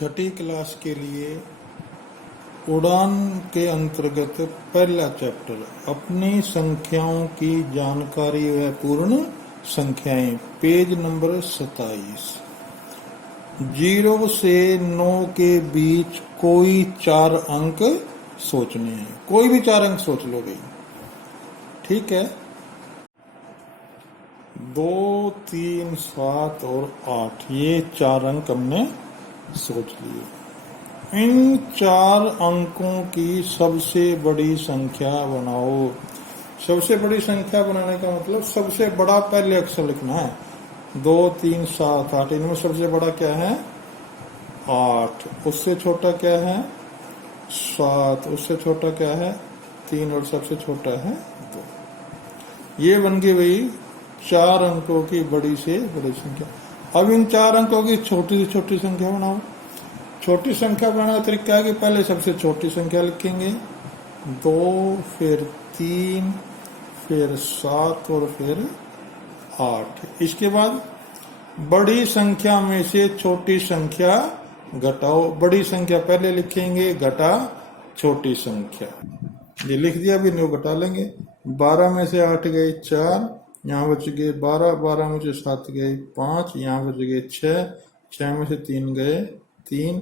छठी class के लिए उड़ान के अंतर्गत पहला चैप्टर अपनी संख्याओं की जानकारी व पूर्ण संख्याएं, पेज नंबर 27। 0 से 9 के बीच कोई 4 अंक सोचने हैं। कोई भी 4 अंक सोच लो भाई, ठीक है। 2, 3, 7 और 8 ये 4 अंक हमने सोच लिए। इन 4 अंकों की सबसे बड़ी संख्या बनाओ। सबसे बड़ी संख्या बनाने का मतलब सबसे बड़ा पहले अक्षर लिखना है। 2, 3, 7, 8 इनमें सबसे बड़ा क्या है? 8। उससे छोटा क्या है? 7। उससे छोटा क्या है? 3 और सबसे छोटा है 2। ये बन गई भाई 4 अंकों की बड़ी से बड़ी संख्या। अब इन 4 अंकों की छोटी से छोटी संख्या बनाओ। छोटी संख्या बनाने का तरीका है कि पहले सबसे छोटी संख्या लिखेंगे 2, फिर 3, फिर 7 और फिर 8। इसके बाद बड़ी संख्या में से छोटी संख्या घटाओ। बड़ी संख्या पहले लिखेंगे, घटा छोटी संख्या। ये लिख दिया, भी न्यू घटा लेंगे। 12 में से 8 गए 4, यहाँ बच गए 12, 12 में से 7 गए 5, यहाँ बच गए 6, 6 में से 3 गए 3,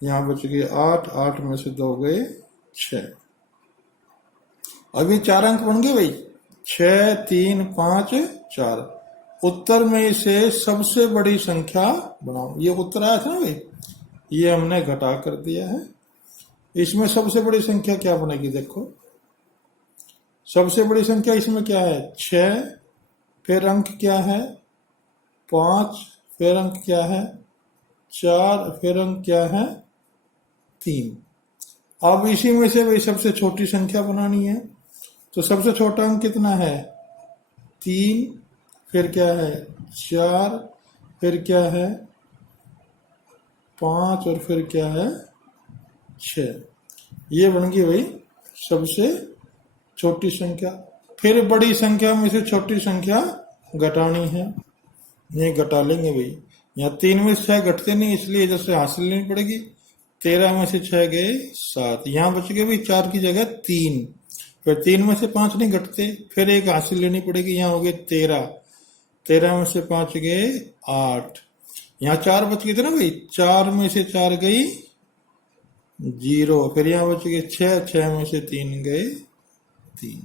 यहाँ बच गए 8, 8 में से 2 गए 6। अभी 4 अंक बन गए भाई, 6, 3, 5, 4। उत्तर में से सबसे बड़ी संख्या बनाओ। ये उत्तर आया था ना भाई, ये हमने घटा कर दिया है। इसमें सबसे बड़ी संख्या क्या बनेगी? देखो सबसे बड़ी संख्या इसमें क्या है? 6। फिर अंक क्या है? 5। फिर अंक क्या है? 4। फिर अंक क्या है? 3। अब इसी में से भाई सबसे छोटी संख्या बनानी है। तो सबसे छोटा अंक कितना है? 3। फिर क्या है? 4। फिर क्या है? 5 और फिर क्या है? 6। ये बन गई भाई सबसे छोटी संख्या। फिर बड़ी संख्या में से छोटी संख्या घटानी है। ये घटा लेंगे भाई। यहाँ 3 में से 6 घटते नहीं, इसलिए इधर से हासिल लेनी पड़ेगी। 13 में से 6 गए 7, यहाँ बच गए भाई 4 की जगह 3। फिर 3 में से 5 नहीं घटते, फिर एक हासिल लेनी पड़ेगी। यहाँ हो गए 13, 13 में से 5 गए 8, यहाँ 4 बच गए थे ना भाई, 4 में से 4 गई 0, फिर यहाँ बच गए 6, 6 में से 3 गए 3।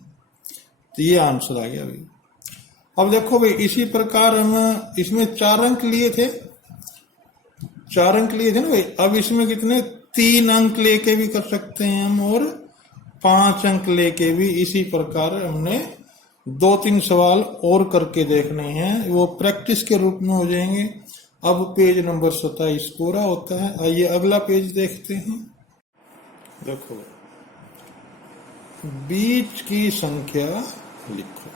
तो ये आंसर आ गया भाई। अब देखो भाई इसी प्रकार हम इसमें 4 अंक लिए थे, 4 अंक लिए थे ना भाई। अब इसमें कितने? 3 अंक लेके भी कर सकते हैं हम, और 5 अंक लेके भी। इसी प्रकार हमने 2-3 सवाल और करके देखने हैं, वो प्रैक्टिस के रूप में हो जाएंगे। अब पेज नंबर 27 पूरा होता है। आइए अगला पेज देखते हैं। देखो बीच की संख्या लिखो।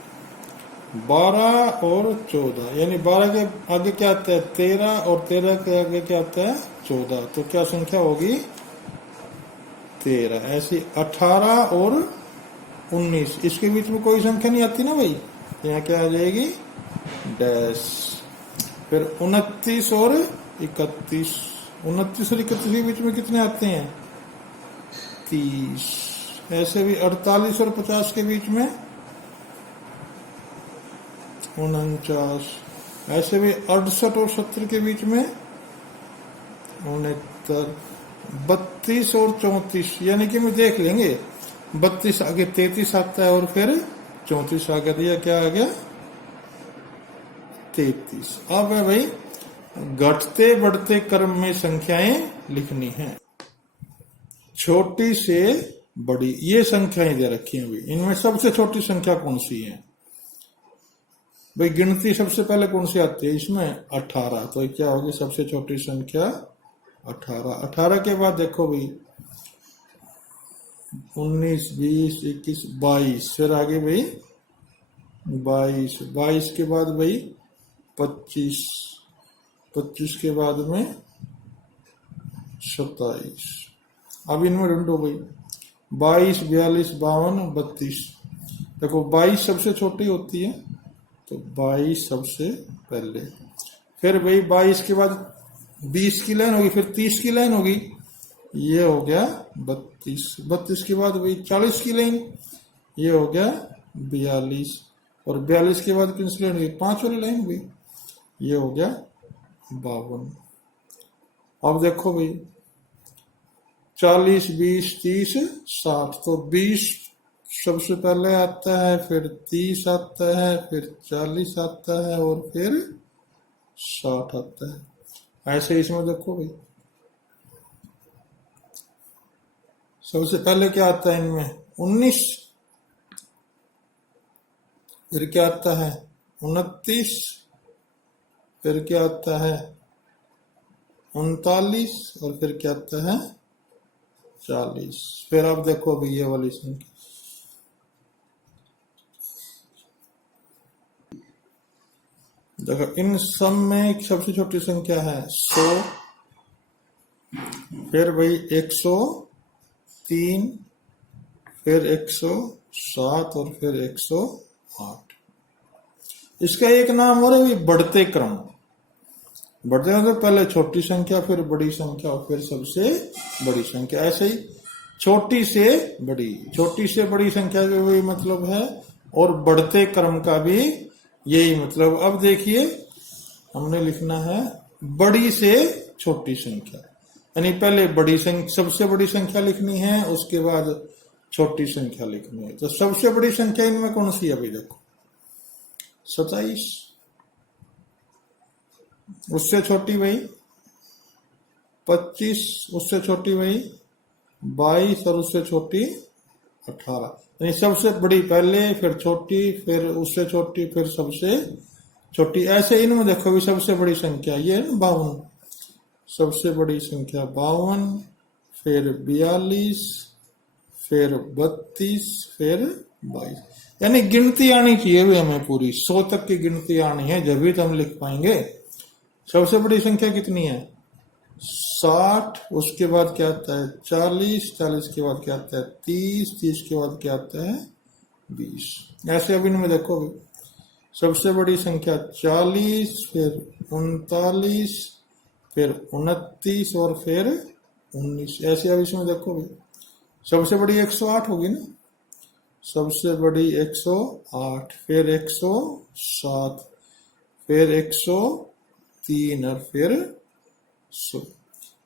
12 और 14, यानी 12 के आगे क्या आता है? 13, और 13 के आगे क्या आता है? 14। तो क्या संख्या होगी? 13। ऐसी 18 और 19, इसके बीच में कोई संख्या नहीं आती ना भाई, यहाँ क्या आ जाएगी? डैश। फिर 29 और 31, 29 और 31 के बीच में कितने आते हैं? 30। ऐसे भी 48 और 50 के बीच में 49। ऐसे भी 68 और 70 के बीच में 69। 32 और 34, यानी कि मैं देख लेंगे 32 आगे 33 आता है, और फिर 34 आगे दिया, क्या आ गया? 33। अब है भाई घटते बढ़ते क्रम में संख्याएं लिखनी है, छोटी से बड़ी। ये संख्याएं दे रखी हैं भाई, इनमें सबसे छोटी संख्या कौन सी है भाई? गिनती सबसे पहले कौन सी आती है इसमें? 18। तो क्या होगी सबसे छोटी संख्या? 18। 18 के बाद देखो भाई 19, 20, 21, 22, फिर आगे भाई 22, 22 के बाद भाई 25, 25 के बाद में 27। अब इनमें ढूंढो भाई 22, 42, 52, 32। देखो 22 सबसे छोटी होती है, तो 22 सबसे पहले। फिर भाई 22 के बाद 20 की लाइन होगी, फिर 30 की लाइन होगी, ये हो गया 32। 32 के बाद वही 40 की लाइन, ये हो गया 42, और 42 के बाद किस लाइन हुई, 5 वाली लाइन हुई, ये हो गया 52। अब देखो भाई 40, 20, 30, 60, तो 20 सबसे पहले आता है, फिर 30 आता है, फिर 40 आता है, और फिर 60 आता है। ऐसे इसमें देखो भाई सबसे पहले क्या आता है इनमें, 19, फिर क्या आता है 29, फिर क्या आता है 39, और फिर क्या आता है 40। फिर आप देखो अभी ये वाली संख्या, देखो इन सब में एक सबसे छोटी संख्या है 100, फिर भाई 103, फिर 107, और फिर 108। इसका एक नाम और है भी बढ़ते क्रम। बढ़ते क्रम तो पहले छोटी संख्या, फिर बड़ी संख्या, और फिर सबसे बड़ी संख्या, ऐसे ही छोटी से बड़ी, छोटी से बड़ी संख्या का वही मतलब है, और बढ़ते क्रम का भी यही मतलब। अब देखिए हमने लिखना है बड़ी से छोटी संख्या, यानी पहले बड़ी संख्या, सबसे बड़ी संख्या लिखनी है, उसके बाद छोटी संख्या लिखनी है। तो सबसे बड़ी संख्या इनमें कौन सी है अभी देखो, 27, उससे छोटी भाई 25, उससे छोटी भाई 22, और उससे छोटी 18। यानी सबसे बड़ी पहले, फिर छोटी, फिर उससे छोटी, फिर सबसे छोटी, ऐसे इनमें देखो भी सबसे बड़ी संख्या ये है ना 52, सबसे बड़ी संख्या 52, फिर 42, फिर 32, फिर 22। यानी गिनती आनी चाहिए भी हमें पूरी 100 तक की गिनती आनी है, जब भी तो हम लिख पाएंगे। सबसे बड़ी संख्या कितनी है 60, उसके बाद क्या आता है 40, 40 के बाद क्या आता है 30, 30 के बाद क्या आता है 20। ऐसे अब इनमें देखो सबसे बड़ी संख्या 40, फिर 39, फिर 29, और फिर 19। ऐसे अब इसमें देखो भी सबसे बड़ी 108 होगी ना, सबसे बड़ी 108, फिर 107, फिर 103, और फिर 100।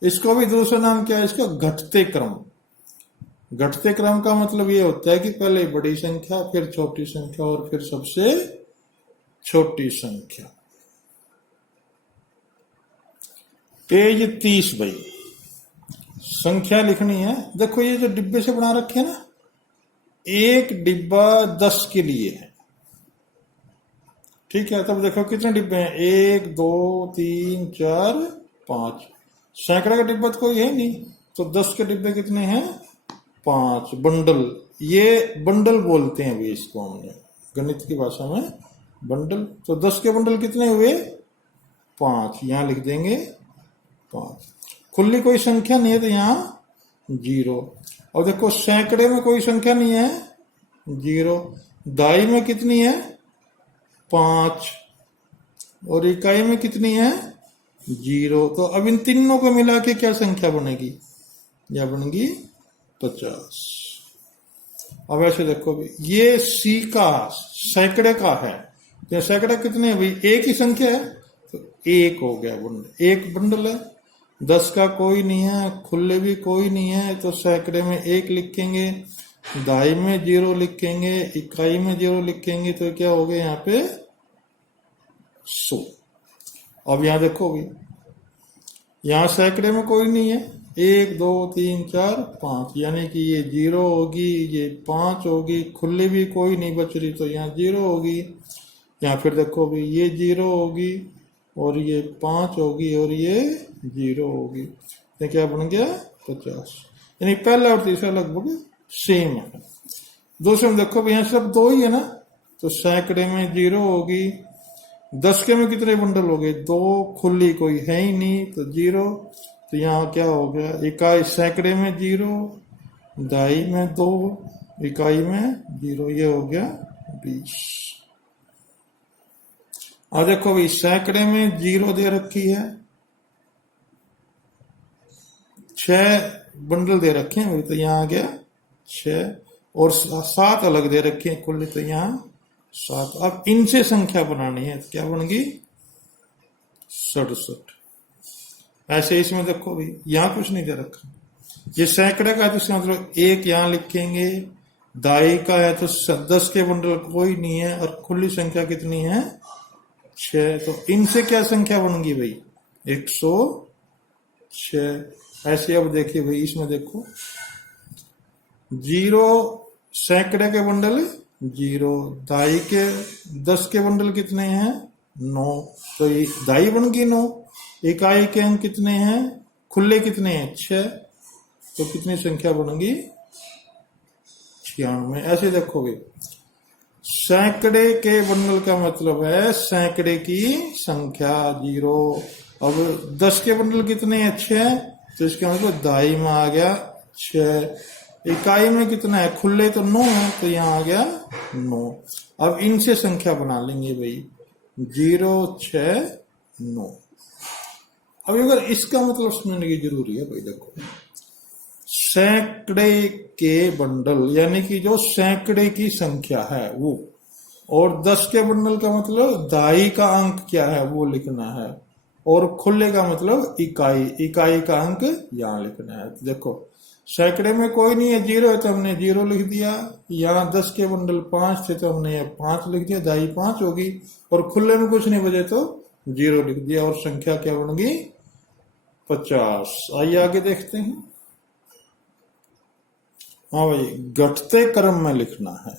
इसको भी दूसरा नाम क्या है इसका, घटते क्रम। घटते क्रम का मतलब ये होता है कि पहले बड़ी संख्या, फिर छोटी संख्या, और फिर सबसे छोटी संख्या। पेज 30 भाई संख्या लिखनी है। देखो ये जो डिब्बे से बना रखे हैं ना, एक डिब्बा 10 के लिए है, ठीक है। तब देखो कितने डिब्बे हैं, 1, 2, 3, 4, 5। सैकड़े का डिब्बा तो कोई है नहीं, तो 10 के डिब्बे कितने हैं 5 बंडल। ये बंडल बोलते हैं अभी इसको हमने गणित की भाषा में, बंडल। तो 10 के बंडल कितने हुए 5, यहां लिख देंगे 5। खुली कोई संख्या नहीं है तो यहां 0। और देखो सैकड़े में कोई संख्या नहीं है 0, दाई में कितनी है 5, और इकाई में कितनी है 0। तो अब इन तीनों को मिला के क्या संख्या बनेगी, यह बनेगी 50। अब ऐसे देखो भी ये सी का सैकड़े का है, तो सैकड़े कितने है भाई, एक ही संख्या है, तो एक हो गया बंडल, एक बंडल है। 10 का कोई नहीं है, खुले भी कोई नहीं है, तो सैकड़े में 1 लिखेंगे, दाई में 0 लिखेंगे, इकाई में 0 लिखेंगे, तो क्या हो गया यहाँ पे 100। अब यहां देखो भी यहां सैकड़े में कोई नहीं है, 1, 2, 3, 4, 5, यानी कि ये 0 होगी, ये 5 होगी, खुली भी कोई नहीं बच रही, तो यहाँ 0 होगी। यहाँ फिर देखो भी ये 0 होगी, और ये 5 होगी, और ये 0 होगी, तो क्या बन गया 50। यानी पहला और तीसरा लगभग सेम है। दूसरे में देखो भी यहाँ सब 2 ही है ना, तो सैकड़े में 0 होगी, 10 के में कितने बंडल हो गए 2, खुली कोई है ही नहीं, तो 0। तो यहाँ क्या हो गया, इकाई सैकड़े में 0, दाई में 2, इकाई में 0, ये हो गया 20। और देखो भाई सैकड़े में 0 दे रखी है, 6 बंडल दे रखे हैं, तो यहाँ आ गया 6 और 7 अलग दे रखे हैं कुल, तो यहाँ 7। अब इनसे संख्या बनानी है तो क्या बन गई 67। ऐसे इसमें देखो भाई यहाँ कुछ नहीं दे रखा, ये सैकड़े का है तो इसका मतलब 1 यहाँ लिखेंगे, दाई का है तो 10 के बंडल कोई नहीं है, और खुली संख्या कितनी है 6, तो इनसे क्या संख्या बनेगी भाई 106। ऐसे अब देखिए भाई इसमें देखो 0 सैकड़े के बंडल 0, दाई के 10 के बंडल कितने हैं 9, तो ये दाई बन गई 9, इकाई के अंक कितने हैं, खुले कितने हैं 6, तो कितनी संख्या बनेगी 96। ऐसे देखो भाई सैकड़े के बंडल का मतलब है सैकड़े की संख्या 0। अब 10 के बंडल कितने हैं 6, तो इसका मतलब दाई में आ गया 6, इकाई में कितना है खुले तो 9 है, तो यहाँ आ गया 9। अब इनसे संख्या बना लेंगे भाई 0 6 9। अब अगर इसका मतलब समझने की जरूरी है भाई, देखो सैकड़े के बंडल यानी कि जो सैकड़े की संख्या है वो, और 10 के बंडल का मतलब दाई का अंक क्या है वो लिखना है, और खुले का मतलब इकाई, इकाई का अंक यहाँ लिखना है। तो देखो सैकड़े में कोई नहीं है 0 है तो हमने 0 लिख दिया, यहाँ 10 के बंडल 5 थे तो हमने 5 लिख दिया, दाई 5 होगी, और खुले में कुछ नहीं बचे तो 0 लिख दिया, और संख्या क्या बन गई 50। आइए आगे देखते हैं। हाँ भाई घटते क्रम में लिखना है।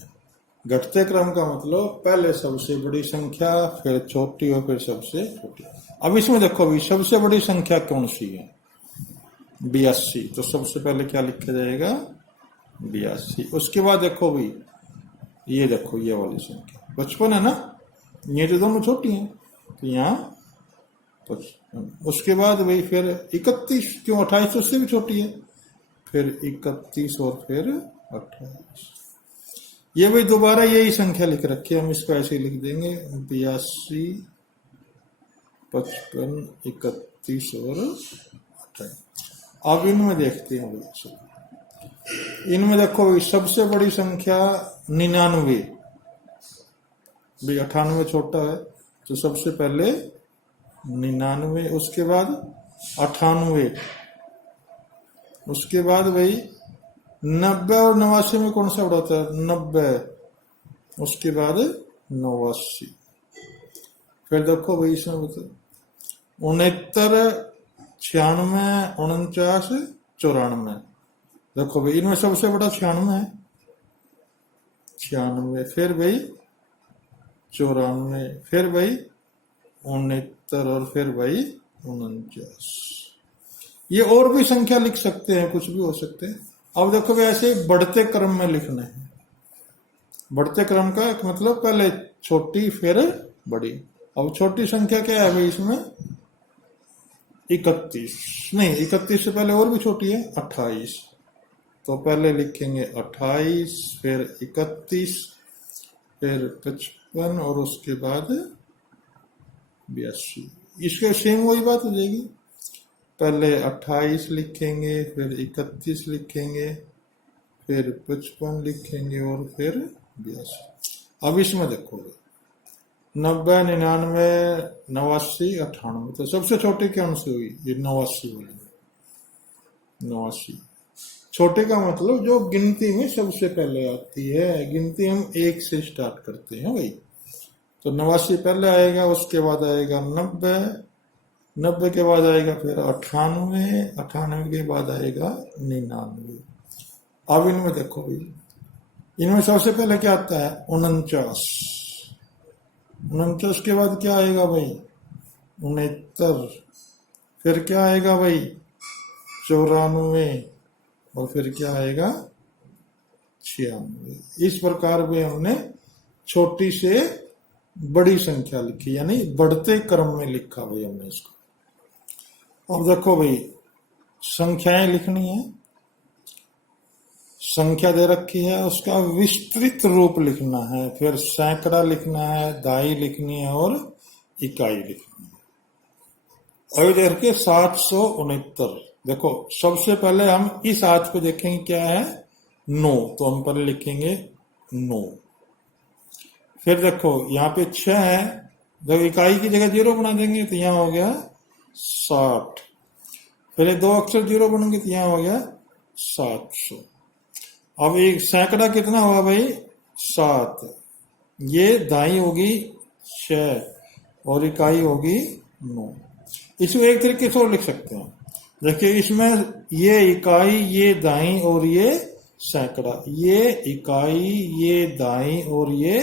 घटते क्रम का मतलब पहले सबसे बड़ी संख्या, फिर छोटी और फिर सबसे छोटी। अब इसमें देखो अभी सबसे बड़ी संख्या कौन सी है 82, तो सबसे पहले क्या लिखा जाएगा 82। उसके बाद देखो भाई ये देखो ये वाली संख्या 55 है ना, ये तो दोनों छोटी हैं तो यहाँ 55। उसके बाद भाई फिर 31, क्यों 28 तो उससे भी छोटी है, फिर 31 और फिर 28। ये भाई दोबारा यही संख्या लिख रखी है, हम इसको ऐसे ही लिख देंगे 82 55 31 और 28। अब इनमें देखते हैं भाई, इनमें देखो भाई सबसे बड़ी संख्या 99, भाई 98 छोटा है तो सबसे पहले 99, उसके बाद 98, उसके बाद भाई 90 और 89 में कौन सा बड़ा होता है 90, उसके बाद 89। फिर देखो भाई इसमें बता 69 96 49 94। देखो भाई इनमें सबसे बड़ा 96 है 96, फिर भाई 94, फिर भाई 69 और फिर भाई 49। ये और भी संख्या लिख सकते हैं, कुछ भी हो सकते हैं। अब देखो भाई ऐसे बढ़ते क्रम में लिखना है। बढ़ते क्रम का एक मतलब पहले छोटी फिर बड़ी। अब छोटी संख्या क्या है भाई इसमें 31, नहीं 31 से पहले और भी छोटी है 28, तो पहले लिखेंगे 28 फिर 31 फिर 55 और उसके बाद 82। इसके सेम वही बात हो जाएगी, पहले 28 लिखेंगे फिर 31 लिखेंगे फिर 55 लिखेंगे और फिर 82। अब इसमें देखो 90 99 89 98, तो सबसे छोटी कौन सी हुई ये 89 वाली। 89 छोटे का मतलब जो गिनती में सबसे पहले आती है, गिनती हम 1 से स्टार्ट करते हैं भाई, तो 89 पहले आएगा, उसके बाद आएगा 90, 90 के बाद आएगा फिर 98, 98 के बाद आएगा 99। अब इनमें देखो भाई इनमें सबसे पहले क्या आता है 49, 49 के बाद क्या आएगा भाई 69, फिर क्या आएगा भाई 94 और फिर क्या आएगा 96। इस प्रकार में हमने छोटी से बड़ी संख्या लिखी, यानी बढ़ते क्रम में लिखा भाई हमने इसको। अब देखो भाई संख्याएं लिखनी है, संख्या दे रखी है उसका विस्तृत रूप लिखना है, फिर सैकड़ा लिखना है, दाई लिखनी है और इकाई लिखनी है। अभी देखिए 769। देखो सबसे पहले हम इस आठ को देखेंगे क्या है, 9, तो हम पहले लिखेंगे 9। फिर देखो यहाँ पे 6 है, जब इकाई की जगह 0 बना देंगे तो यहाँ हो गया 60। फिर ये 2 अक्षर 0 बनेंगे तो यहाँ हो गया 700। अब एक सैकड़ा कितना होगा भाई, 7। ये दाई होगी 6 और इकाई होगी 9। इसको एक तरीके से और लिख सकते हैं, देखिए इसमें ये इकाई, ये दाई और ये सैकड़ा, ये इकाई, ये दाई और ये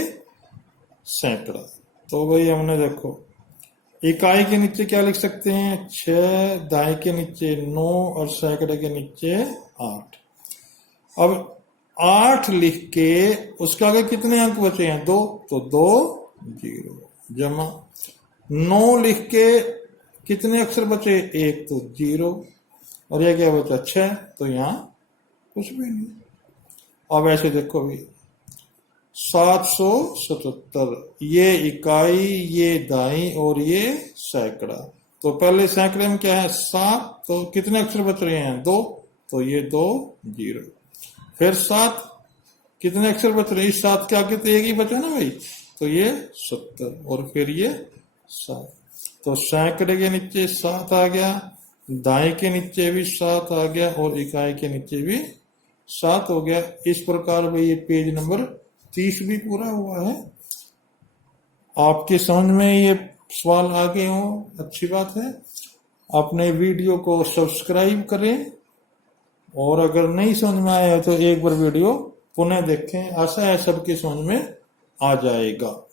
सैकड़ा। तो भाई हमने देखो इकाई के नीचे क्या लिख सकते हैं, 6, दाई के नीचे 9 और सैकड़े के नीचे 8। अब 8 लिख के उसके आगे कितने अंक बचे हैं, 2, तो 2 0 जमा 9 लिख के कितने अक्षर बचे, 1, तो 0 और यह क्या बचा 6, तो यहाँ कुछ भी नहीं। अब ऐसे देखो भी 777, ये इकाई, ये दाई और ये सैकड़ा। तो पहले सैकड़े में क्या है 7, तो कितने अक्षर बच रहे हैं 2, तो ये 2 0। फिर 7, कितने अक्षर बच रहे हैं, इस 7 के आगे तो एक ही बचा ना भाई, तो ये 70 और फिर ये 7। तो सैकड़े के नीचे 7 आ गया, दाई के नीचे भी 7 आ गया और इकाई के नीचे भी 7 हो गया। इस प्रकार भाई ये पेज नंबर 30 भी पूरा हुआ है। आपके समझ में ये सवाल आ गए हो, अच्छी बात है। अपने वीडियो को सब्सक्राइब करें और अगर नहीं समझ में आया तो एक बार वीडियो पुनः देखें, आशा है सबके समझ में आ जाएगा।